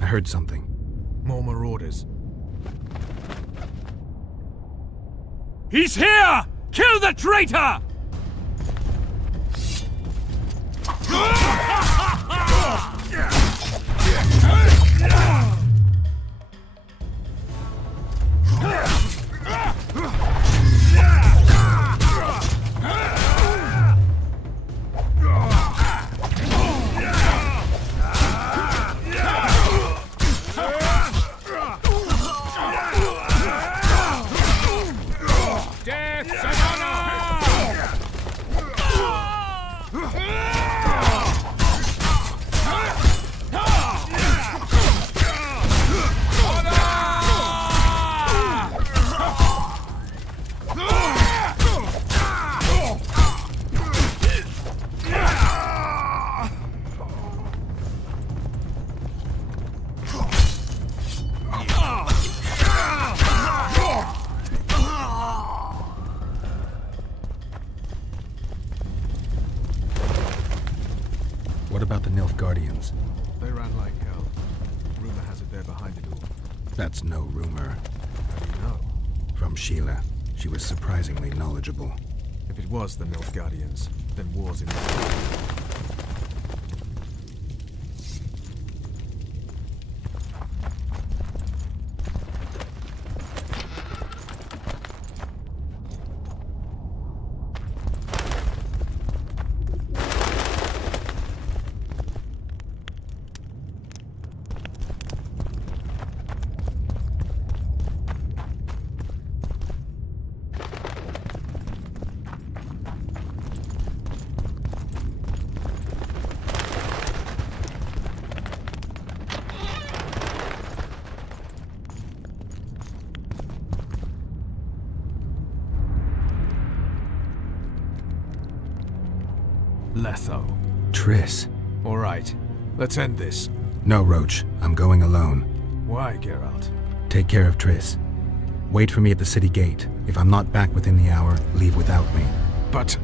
I heard something. More marauders. He's here! Kill the traitor! What about the Nilfgaardians? They ran like hell. Rumor has it they're behind it all. That's no rumor. How do you know? From Sheila. She was surprisingly knowledgeable. If it was the Nilfgaardians, then war's in the Letho. Triss. All right, let's end this. No, Roach. I'm going alone. Why, Geralt? Take care of Triss. Wait for me at the city gate. If I'm not back within the hour, leave without me. But...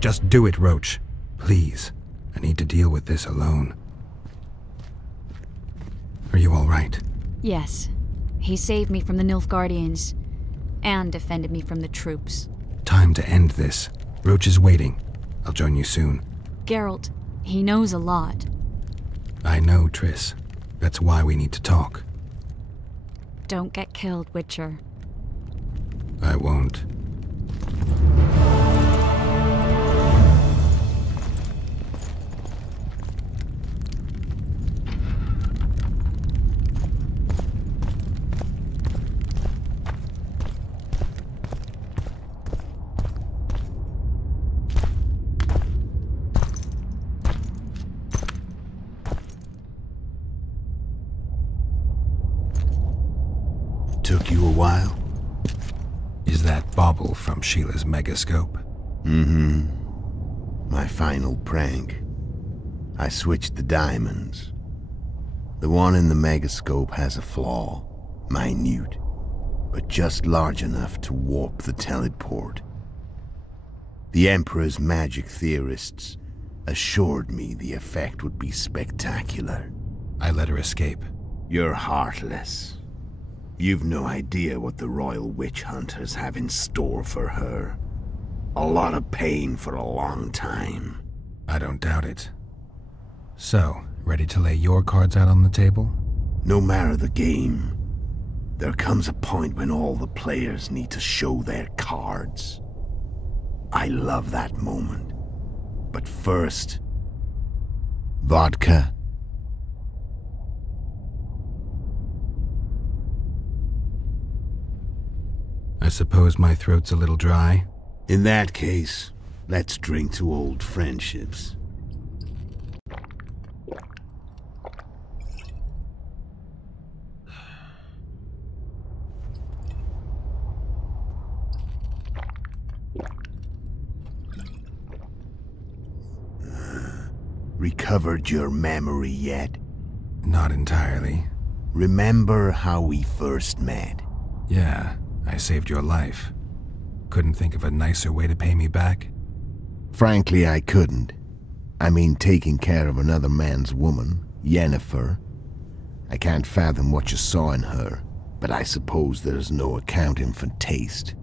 Just do it, Roach. Please. I need to deal with this alone. Are you all right? Yes. He saved me from the Nilfgaardians. And defended me from the troops. Time to end this. Roach is waiting. I'll join you soon. Geralt, he knows a lot. I know, Triss. That's why we need to talk. Don't get killed, Witcher. I won't. Took you a while? Is that bauble from Sheila's megascope? Mm-hmm. My final prank. I switched the diamonds. The one in the megascope has a flaw. Minute. But just large enough to warp the teleport. The Emperor's magic theorists assured me the effect would be spectacular. I let her escape. You're heartless. You've no idea what the Royal Witch Hunters have in store for her. A lot of pain for a long time. I don't doubt it. So, ready to lay your cards out on the table? No matter the game, there comes a point when all the players need to show their cards. I love that moment. But first... vodka. I suppose my throat's a little dry. In that case, let's drink to old friendships. Recovered your memory yet? Not entirely. Remember how we first met? Yeah, I saved your life. Couldn't think of a nicer way to pay me back? Frankly, I couldn't. I mean, taking care of another man's woman, Yennefer. I can't fathom what you saw in her, but I suppose there's no accounting for taste.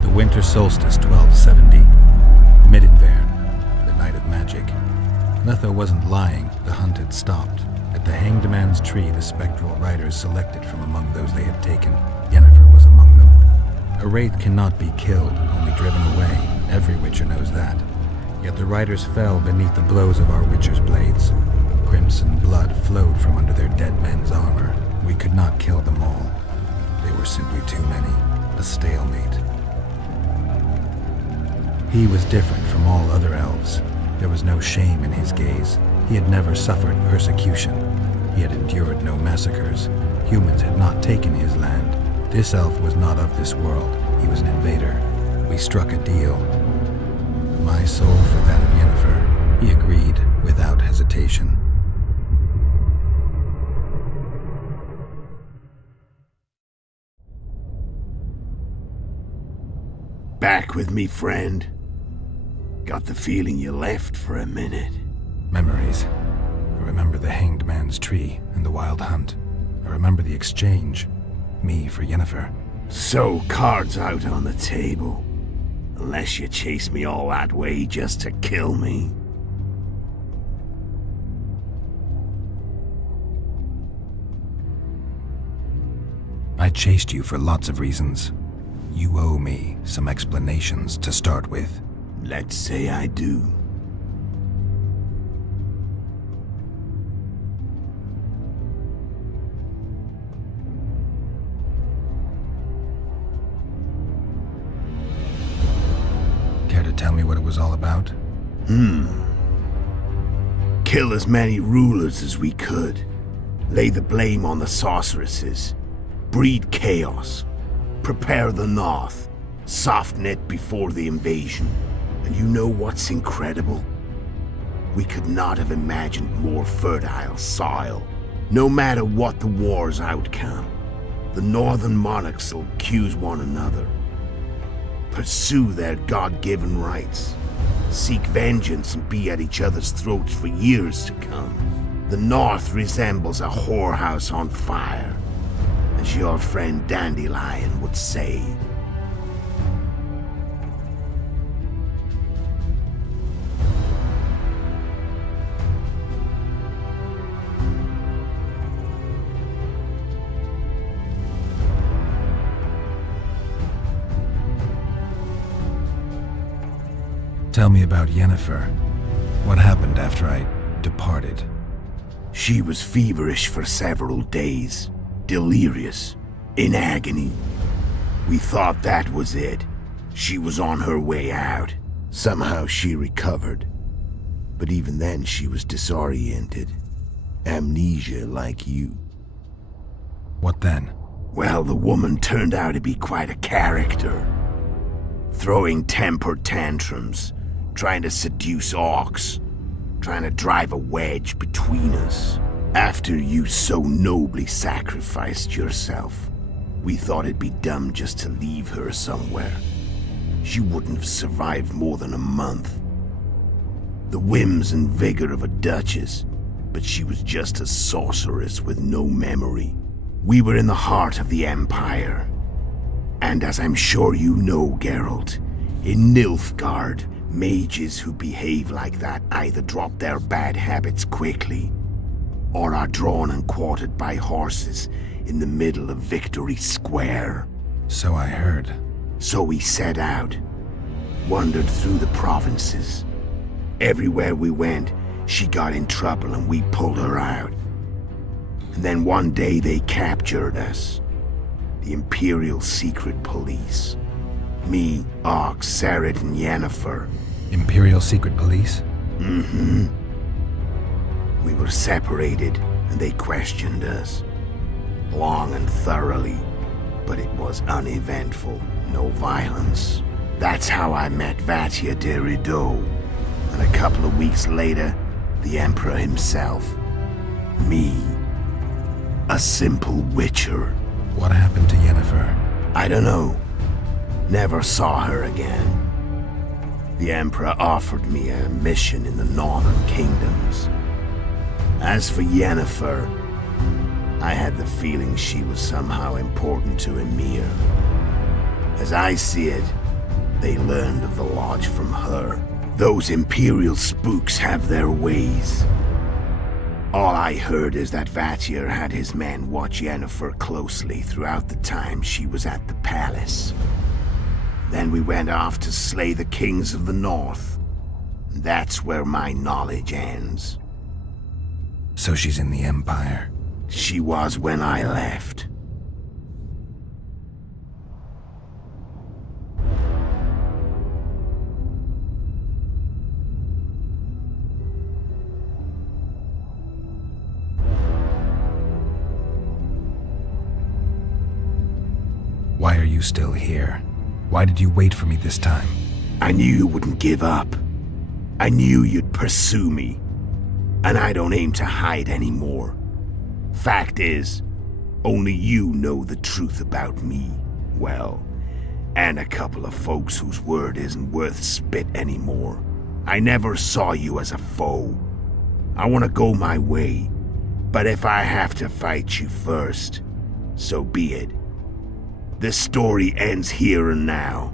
The winter solstice 1270. Midinvern, the night of magic. Letho wasn't lying, the hunt had stopped. At the Hanged Man's Tree, the spectral riders selected from among those they had taken. Yennefer was among them. A wraith cannot be killed, only driven away. Every Witcher knows that. Yet the riders fell beneath the blows of our Witcher's blades. Crimson blood flowed from under their dead men's armor. We could not kill them all. They were simply too many. A stalemate. He was different from all other elves. There was no shame in his gaze. He had never suffered persecution. He had endured no massacres. Humans had not taken his land. This elf was not of this world. He was an invader. We struck a deal. My soul for that of Yennefer. He agreed without hesitation. Back with me, friend. Got the feeling you left for a minute. Memories. I remember the Hanged Man's Tree and the Wild Hunt. I remember the exchange. Me for Yennefer. So, cards out on the table. Unless you chase me all that way just to kill me. I chased you for lots of reasons. You owe me some explanations to start with. Let's say I do. Care to tell me what it was all about? Kill as many rulers as we could. Lay the blame on the sorceresses. Breed chaos. Prepare the North. Soften it before the invasion. And you know what's incredible? We could not have imagined more fertile soil. No matter what the war's outcome, the northern monarchs will accuse one another. Pursue their God-given rights. Seek vengeance and be at each other's throats for years to come. The North resembles a whorehouse on fire, as your friend Dandelion would say. Tell me about Yennefer. What happened after I departed? She was feverish for several days, delirious, in agony. We thought that was it. She was on her way out. Somehow she recovered. But even then she was disoriented. Amnesia like you. What then? Well, the woman turned out to be quite a character. Throwing temper tantrums, trying to seduce orcs, trying to drive a wedge between us. After you so nobly sacrificed yourself, we thought it'd be dumb just to leave her somewhere. She wouldn't have survived more than a month. The whims and vigor of a duchess, but she was just a sorceress with no memory. We were in the heart of the Empire. And as I'm sure you know, Geralt, in Nilfgaard, mages who behave like that either drop their bad habits quickly, or are drawn and quartered by horses in the middle of Victory Square. So I heard. So we set out, wandered through the provinces. Everywhere we went, she got in trouble and we pulled her out. And then one day they captured us. The Imperial Secret Police. Me, Ox, Sarad, and Yennefer. Imperial Secret Police? Mm-hmm. We were separated, and they questioned us. Long and thoroughly, but it was uneventful, no violence. That's how I met Vatia de Rideau, and a couple of weeks later, the Emperor himself. Me, a simple witcher. What happened to Yennefer? I don't know. Never saw her again. The Emperor offered me a mission in the northern kingdoms. As for Yennefer, I had the feeling she was somehow important to Ymir. As I see it, they learned of the Lodge from her. Those Imperial spooks have their ways. All I heard is that Vatir had his men watch Yennefer closely throughout the time she was at the palace. Then we went off to slay the kings of the north. That's where my knowledge ends. So she's in the Empire. She was when I left. Why are you still here? Why did you wait for me this time? I knew you wouldn't give up. I knew you'd pursue me. And I don't aim to hide anymore. Fact is, only you know the truth about me. Well, and a couple of folks whose word isn't worth spit anymore. I never saw you as a foe. I want to go my way, but if I have to fight you first, so be it. This story ends here and now.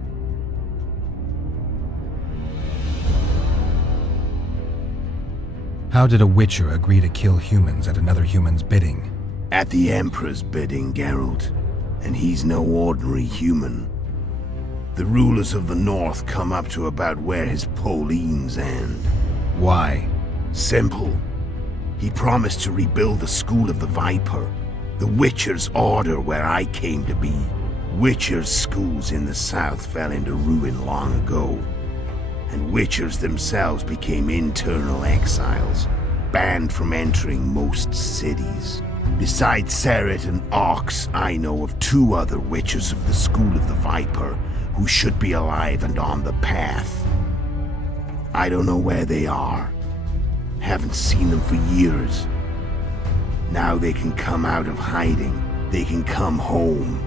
How did a Witcher agree to kill humans at another human's bidding? At the Emperor's bidding, Geralt. And he's no ordinary human. The rulers of the North come up to about where his Pauline's end. Why? Simple. He promised to rebuild the School of the Viper, the Witcher's order where I came to be. Witcher's schools in the south fell into ruin long ago, and Witchers themselves became internal exiles, banned from entering most cities. Besides Seret and Ox, I know of 2 other Witchers of the School of the Viper who should be alive and on the path. I don't know where they are. Haven't seen them for years. Now they can come out of hiding. They can come home.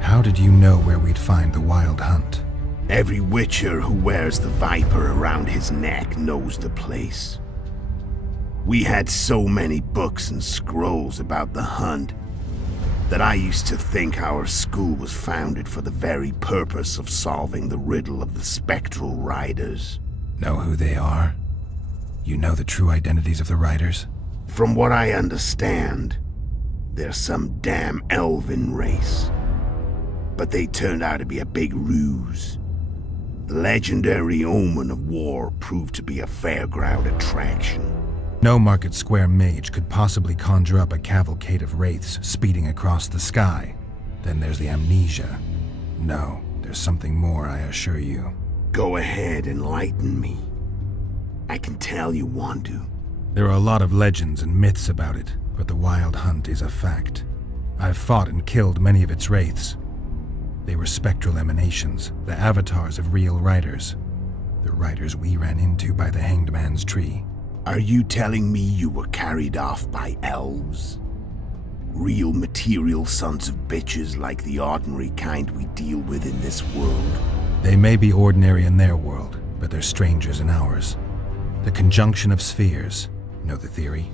How did you know where we'd find the Wild Hunt? Every Witcher who wears the Viper around his neck knows the place. We had so many books and scrolls about the hunt that I used to think our school was founded for the very purpose of solving the riddle of the Spectral Riders. Know who they are? You know the true identities of the Riders? From what I understand, they're some damn elven race. But they turned out to be a big ruse. The legendary Omen of War proved to be a fairground attraction. No Market Square mage could possibly conjure up a cavalcade of wraiths speeding across the sky. Then there's the amnesia. No, there's something more, I assure you. Go ahead, enlighten me. I can tell you want to. There are a lot of legends and myths about it, but the Wild Hunt is a fact. I've fought and killed many of its wraiths. They were spectral emanations, the avatars of real riders. The riders we ran into by the Hanged Man's Tree. Are you telling me you were carried off by elves? Real material sons of bitches like the ordinary kind we deal with in this world? They may be ordinary in their world, but they're strangers in ours. The conjunction of spheres. Know the theory?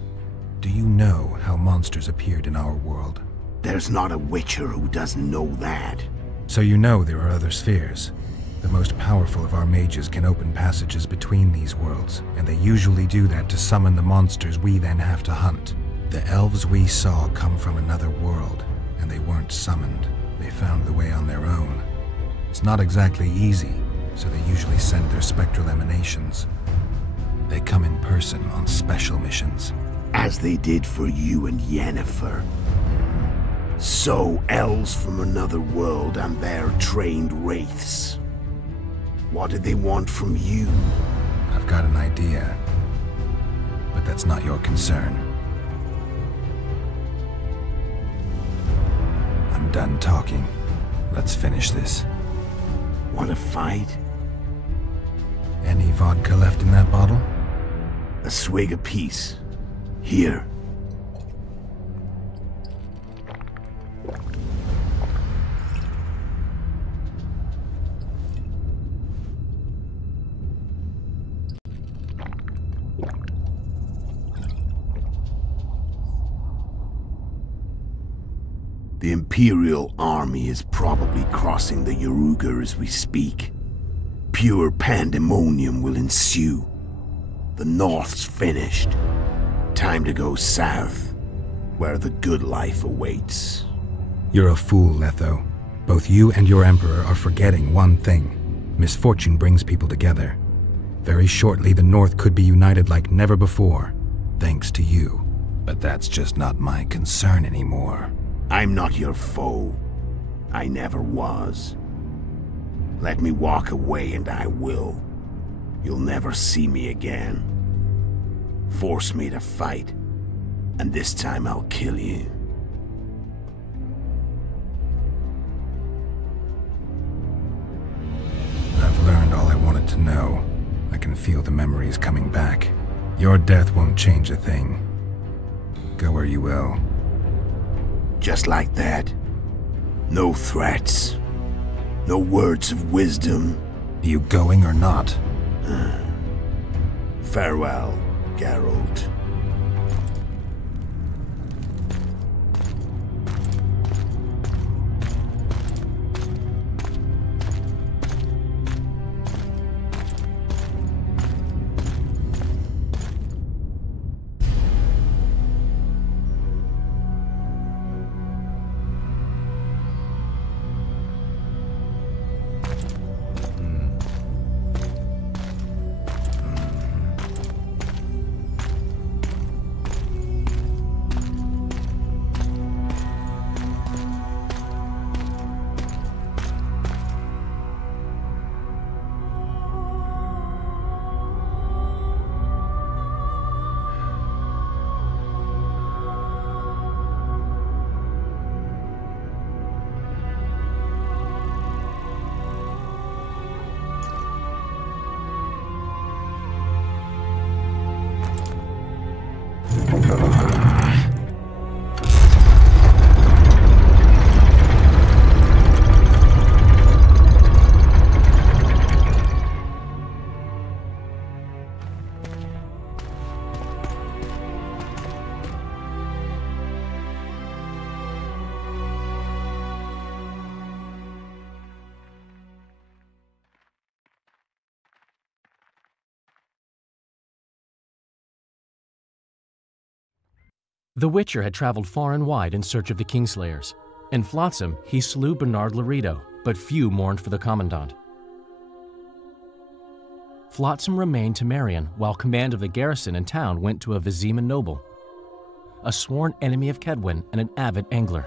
Do you know how monsters appeared in our world? There's not a Witcher who doesn't know that. So you know there are other spheres. The most powerful of our mages can open passages between these worlds, and they usually do that to summon the monsters we then have to hunt. The elves we saw come from another world, and they weren't summoned. They found the way on their own. It's not exactly easy, so they usually send their spectral emanations. They come in person on special missions. As they did for you and Yennefer. So, elves from another world and their trained wraiths. What did they want from you? I've got an idea, but that's not your concern. I'm done talking. Let's finish this. Want to fight? Any vodka left in that bottle? A swig apiece. Here. The Imperial army is probably crossing the Yaruga as we speak. Pure pandemonium will ensue. The North's finished. Time to go south, where the good life awaits. You're a fool, Letho. Both you and your Emperor are forgetting one thing. Misfortune brings people together. Very shortly, the North could be united like never before, thanks to you. But that's just not my concern anymore. I'm not your foe. I never was. Let me walk away and I will. You'll never see me again. Force me to fight, and this time I'll kill you. I've learned all I wanted to know. I can feel the memories coming back. Your death won't change a thing. Go where you will. Just like that. No threats. No words of wisdom. You going or not? Farewell, Geralt. The Witcher had traveled far and wide in search of the Kingslayers. In Flotsam, he slew Bernard Laredo, but few mourned for the Commandant. Flotsam remained to Marion, while command of the garrison and town went to a Vizima noble, a sworn enemy of Kedwen and an avid angler.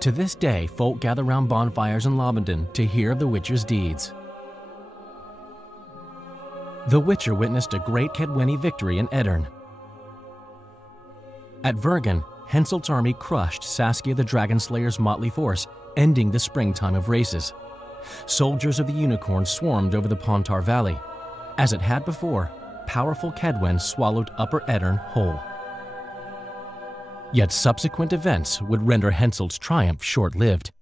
To this day, folk gather round bonfires in Lobendon to hear of the Witcher's deeds. The Witcher witnessed a great Kedweni victory in Edirn. At Vergen, Henselt's army crushed Saskia the Dragonslayer's motley force, ending the springtime of races. Soldiers of the Unicorn swarmed over the Pontar Valley. As it had before, powerful Kedwen swallowed Upper Edirn whole. Yet subsequent events would render Henselt's triumph short-lived.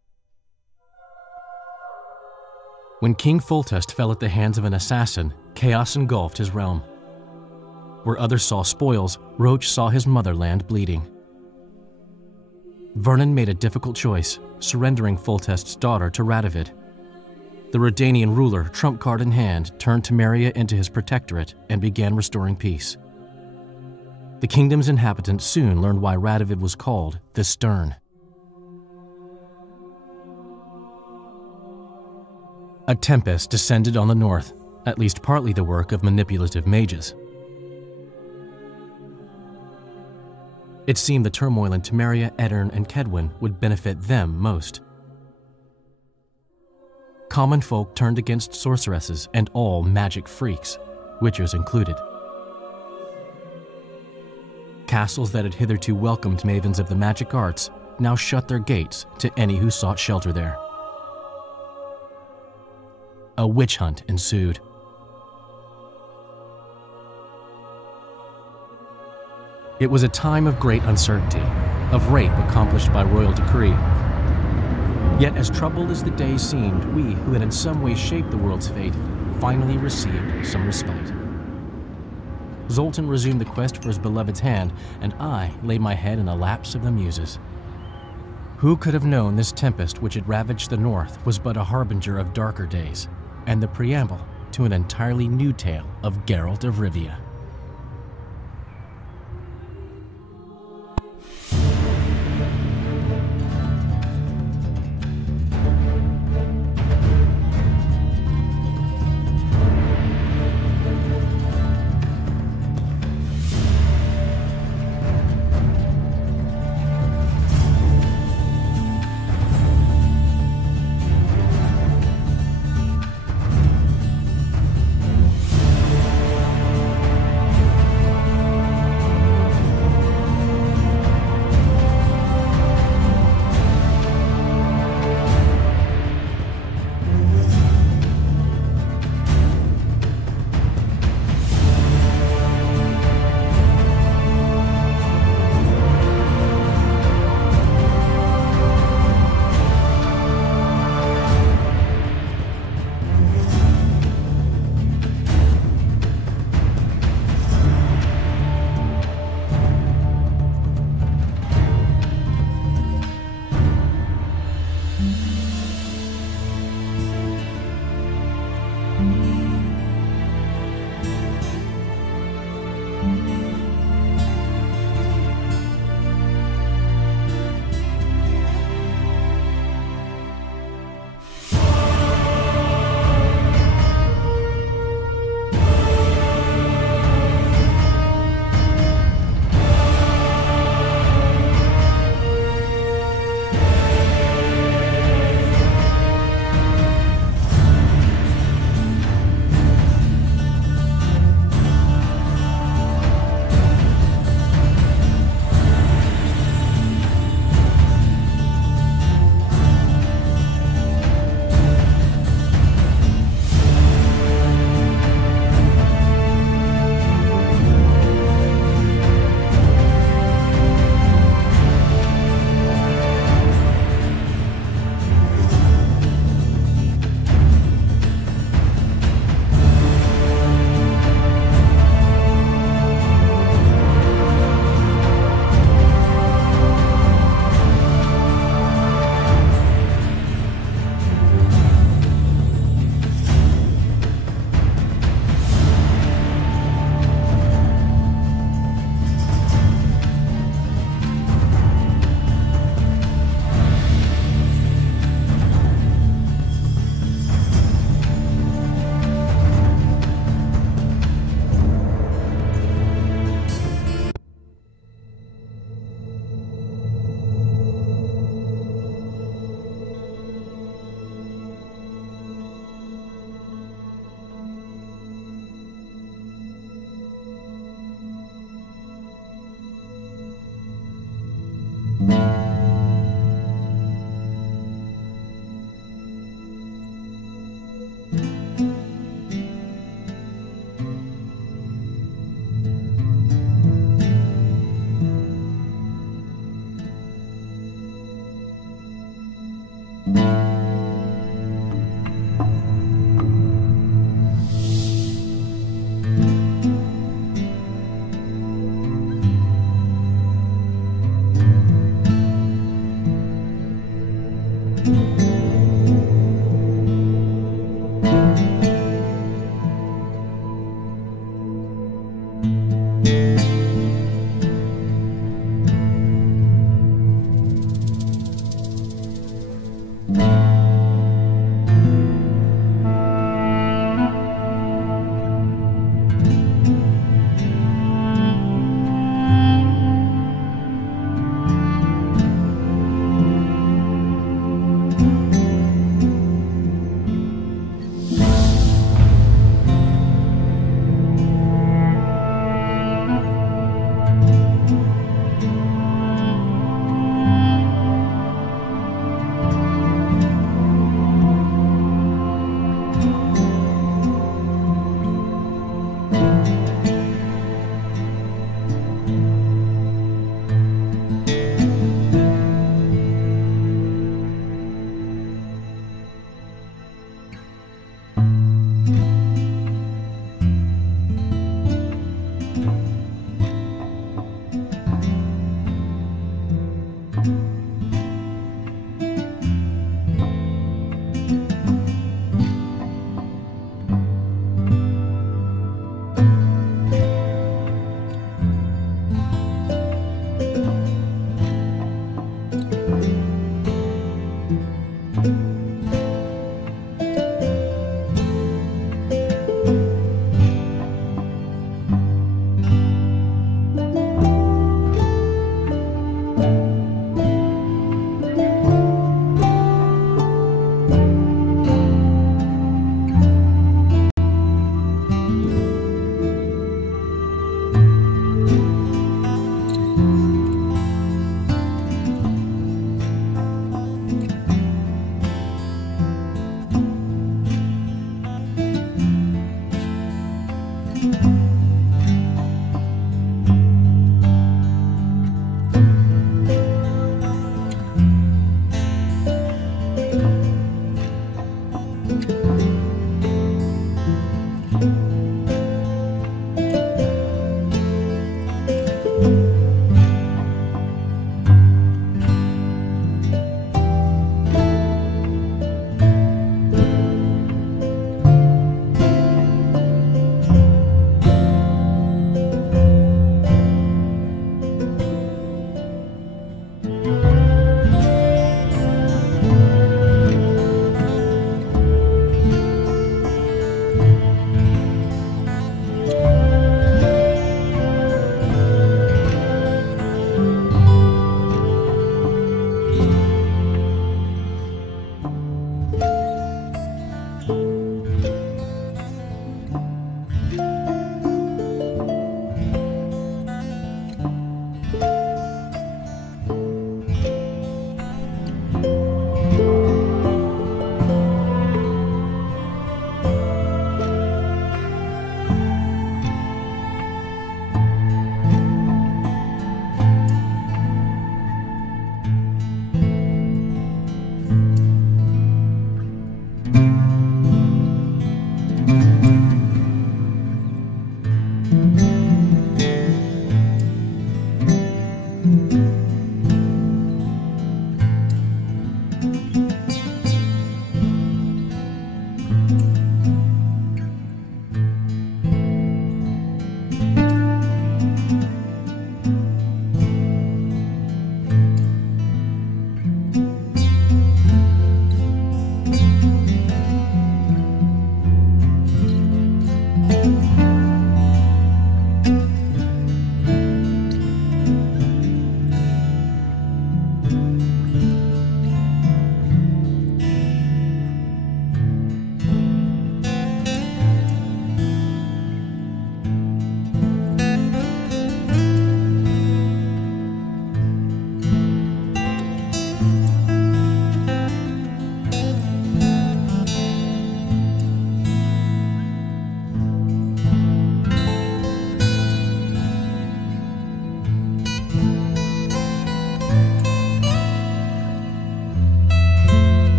When King Foltest fell at the hands of an assassin, chaos engulfed his realm. Where others saw spoils, Roach saw his motherland bleeding. Vernon made a difficult choice, surrendering Foltest's daughter to Radovid. The Redanian ruler, trump card in hand, turned Temeria into his protectorate and began restoring peace. The kingdom's inhabitants soon learned why Radovid was called the Stern. A tempest descended on the north, at least partly the work of manipulative mages. It seemed the turmoil in Temeria, Edirn, and Kedwen would benefit them most. Common folk turned against sorceresses and all magic freaks, witchers included. Castles that had hitherto welcomed mavens of the magic arts now shut their gates to any who sought shelter there. A witch hunt ensued. It was a time of great uncertainty, of rape accomplished by royal decree. Yet as troubled as the days seemed, we, who had in some way shaped the world's fate, finally received some respite. Zoltan resumed the quest for his beloved's hand, and I laid my head in the laps of the muses. Who could have known this tempest which had ravaged the north was but a harbinger of darker days, and the preamble to an entirely new tale of Geralt of Rivia. you